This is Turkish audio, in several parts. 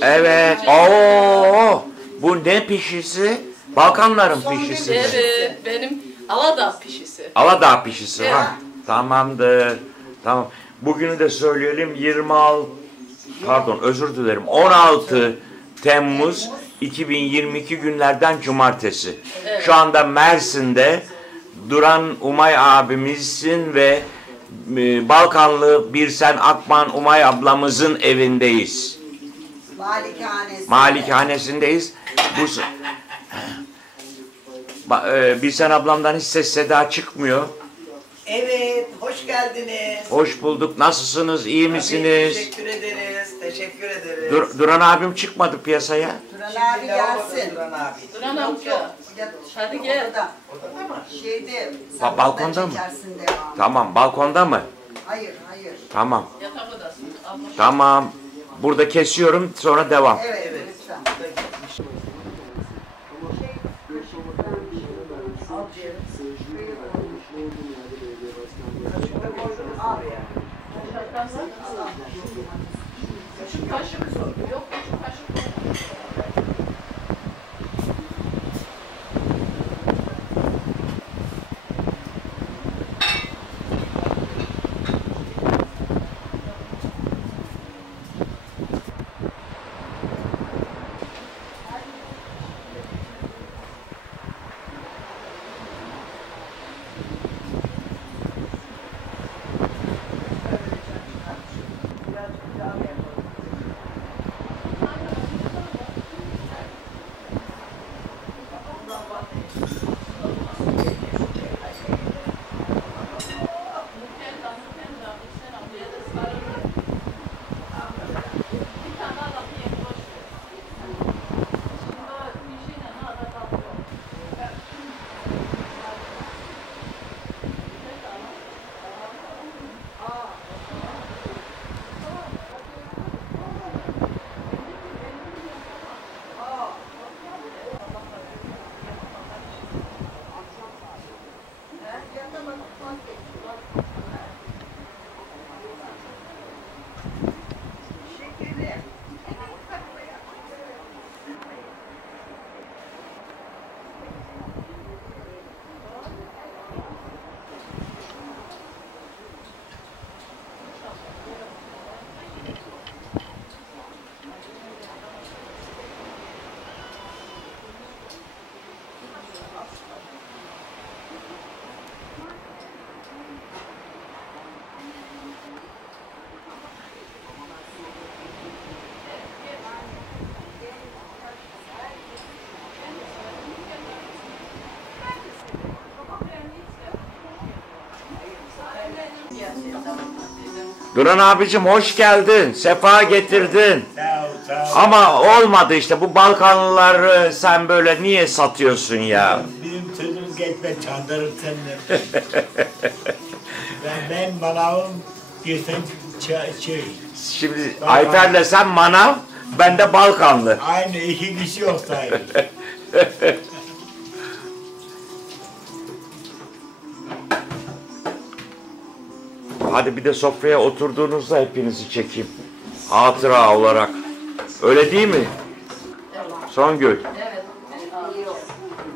Evet. Oo, bu ne pişisi? Balkanların pişisi mi? Evet, benim Aladağ pişisi. Aladağ pişisi. Evet. Ha, tamamdır. Tamam. Bugünü de söyleyelim. 16 Temmuz 2022 günlerden cumartesi. Evet. Şu anda Mersin'de Duran Umay abimizin ve Balkanlı Birsen Akman Umay ablamızın evindeyiz. Malikanesindeyiz. Birsen ablamdan hiç ses seda çıkmıyor. Evet, hoş geldiniz. Hoş bulduk. Nasılsınız? İyi misiniz? Teşekkür ederiz, teşekkür ederiz. Duran abim çıkmadı piyasaya. Duran abi gelsin. Duran abi. Duran amca. Hadi gel. Şeyde, Balkonda mı? Tamam, balkonda mı? Hayır. Tamam. Yatak odasında. Tamam. Burada kesiyorum, sonra devam. Evet, lütfen. Küçük kaşık sor. Yok küçük kaşık sor. Duran abicim hoş geldin. Sefa getirdin. Sağ ol. Ama olmadı işte. Bu Balkanlıları sen böyle niye satıyorsun ya? Bizim sözümüz geçmez, çandırır senden. ben manavım, sen şey. Şimdi Ayfer'le sen manav, ben de Balkanlı. Aynı iki kişi yok sayılır. Hadi bir de sofraya oturduğunuzda hepinizi çekeyim. Hatıra olarak. Öyle değil mi? Songül. Evet.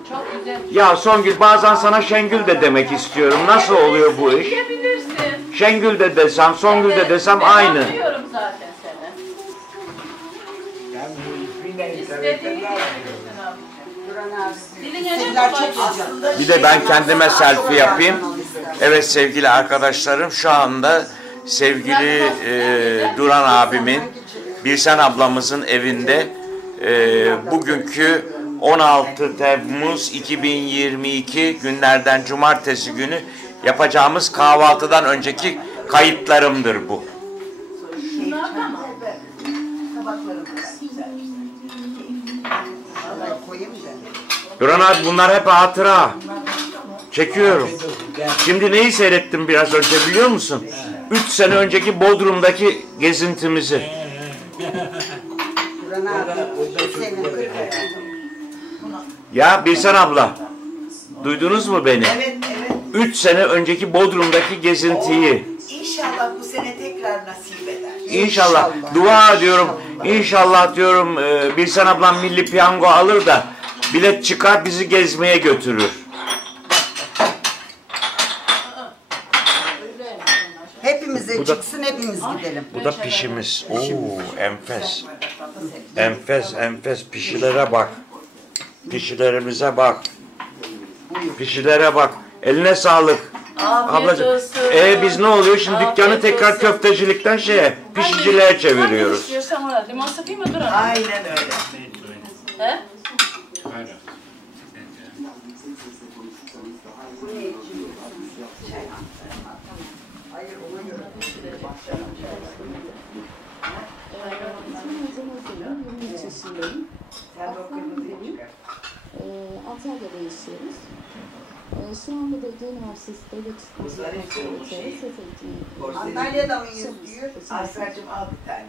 Çok güzel. Ya Songül, bazen sana Şengül de demek istiyorum. Nasıl oluyor bu iş? Diyebilirsin. Şengül de desem, Songül de desem Ben aynı. anlıyorum zaten seni. İstediğini diyebilirsin abi. Diline ne koyacaksın? Bir de ben kendime selfie yapayım. Evet sevgili arkadaşlarım, şu anda sevgili Duran abimin, Birsen ablamızın evinde bugünkü 16 Temmuz 2022 günlerden cumartesi günü yapacağımız kahvaltıdan önceki kayıtlarımdır bu. Şunlardan mı? Duran abi, bunlar hep hatıra. Çekiyorum. Şimdi neyi seyrettim biraz önce biliyor musun? 3 sene önceki Bodrum'daki gezintimizi. Ya Birsen abla, duydunuz mu beni? Evet. 3 sene önceki Bodrum'daki gezintiyi. İnşallah bu sene tekrar nasip eder. İnşallah. Dua ediyorum. İnşallah diyorum Birsen ablam milli piyango alır da bilet çıkar bizi gezmeye götürür. Hepimize çıksın, hepimiz gidelim. Bu da pişimiz. Oo, enfes. Enfes, enfes. Pişilere bak. Pişilerimize bak. Pişilere bak. Eline sağlık. Ablacığım. olsun. Biz ne oluyor? Şimdi Afiyet dükkanı tekrar olsun. köftecilikten pişiciliğe Hangi çeviriyoruz. istiyorsan ona. Limon sıkayım mı Duran? Aynen öyle. He? Sen de o kırmızıyı çıkar. Antalya'da yaşıyoruz. Şu anda da Ege Üniversitesi Devlet Kızlar hepsi o Üniversitesi şey. Ses Eğitimi Antalya'da mı yüzüyor? Asra'cığım al bir tane.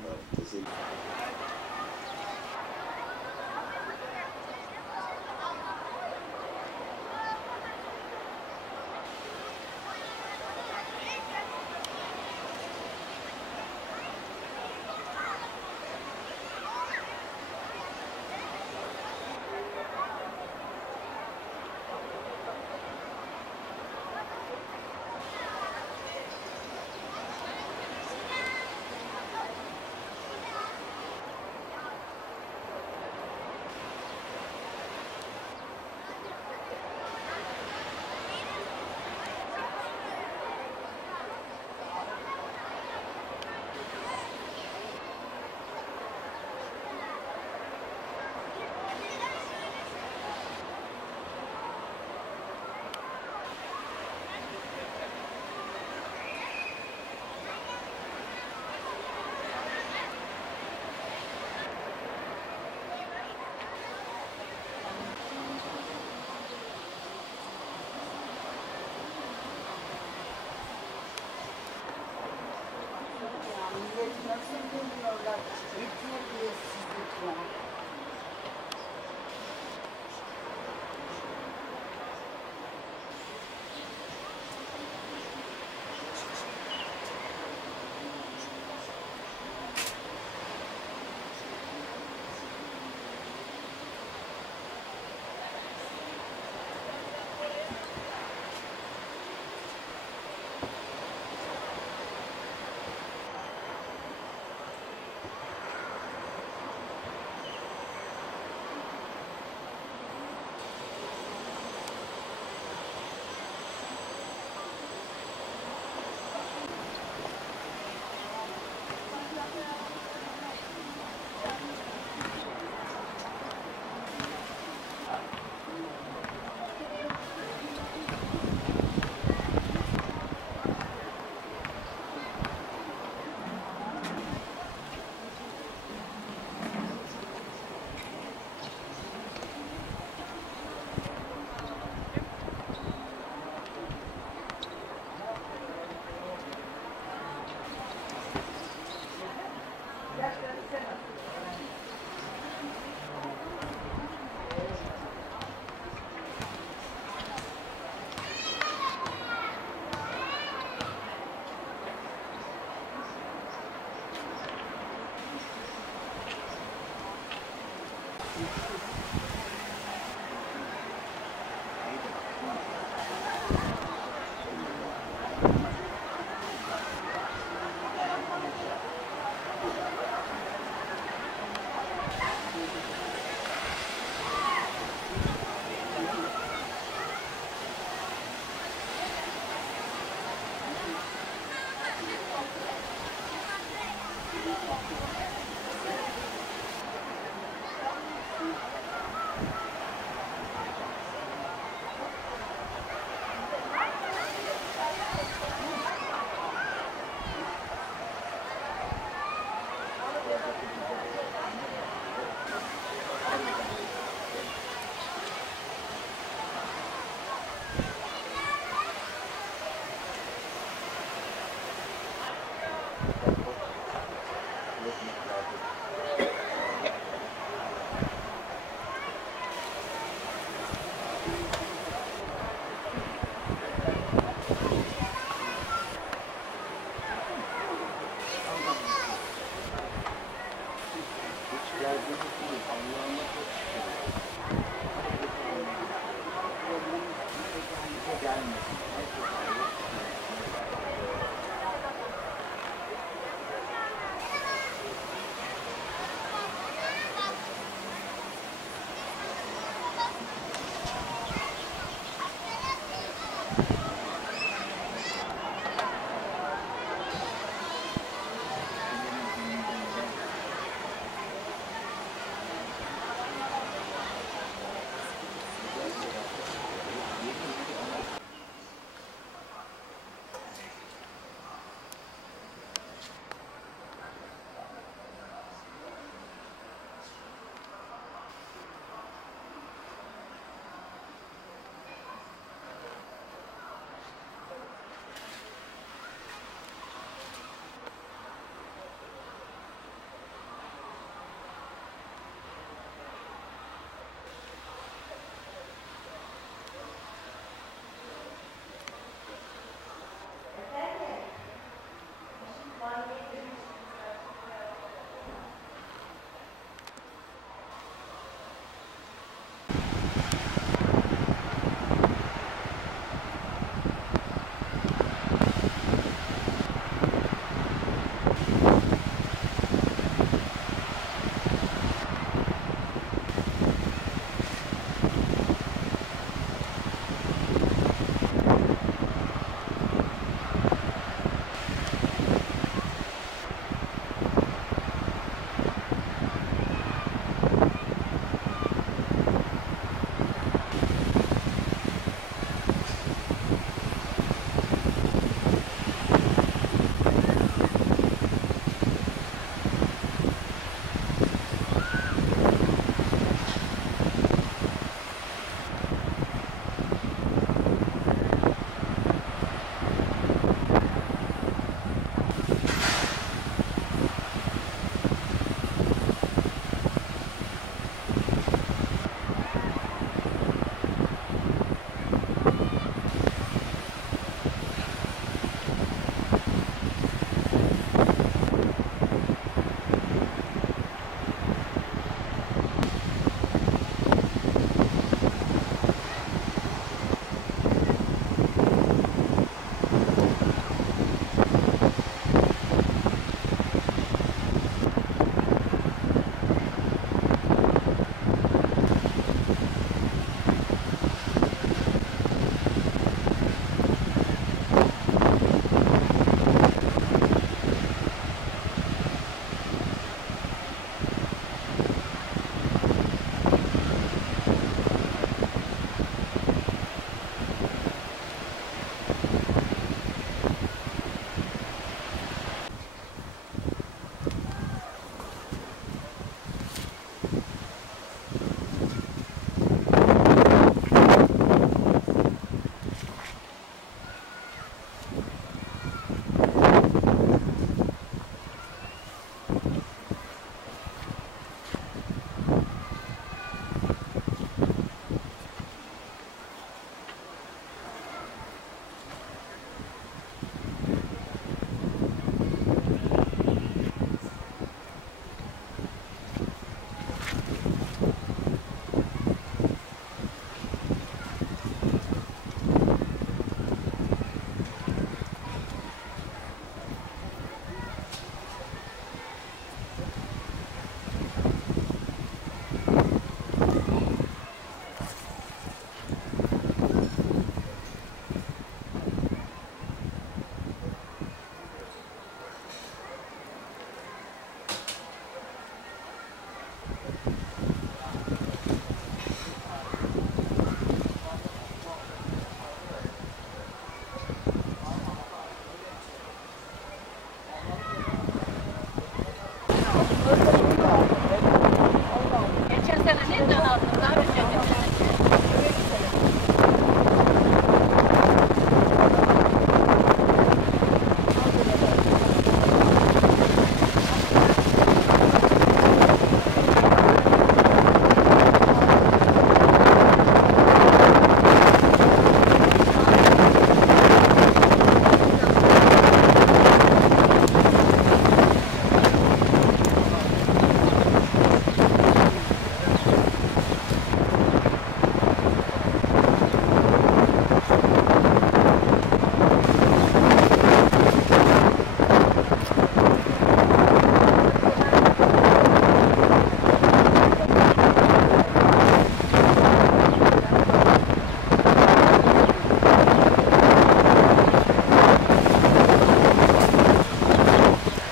Geçen sene nereden aldın? Daha önce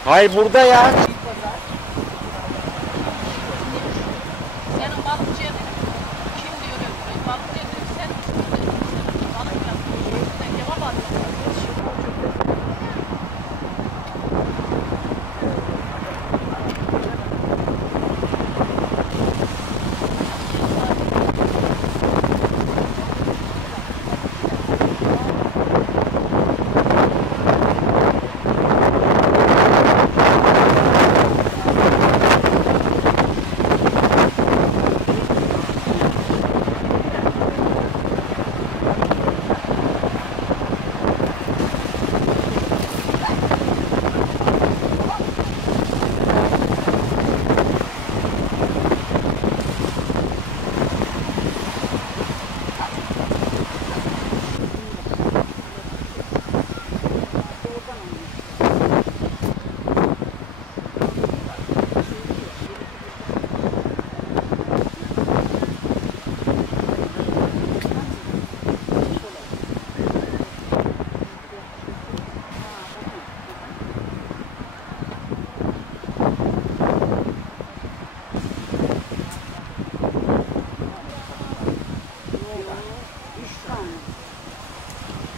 Hayır burada ya. Senin balıkçıya dedim. Kim diyor öbürü? Balıkçıya dedim. Sen balık yapıyorsun. Sen kebap atıyorsun.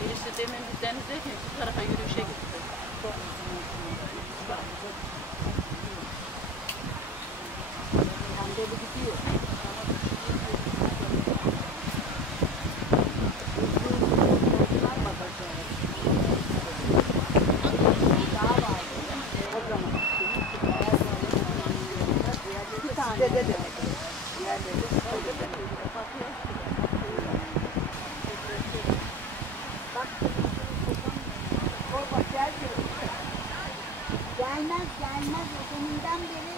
Birisi demin biz denizdeyken şu tarafa yürüyüşe gitti. Gelmez o deminden beri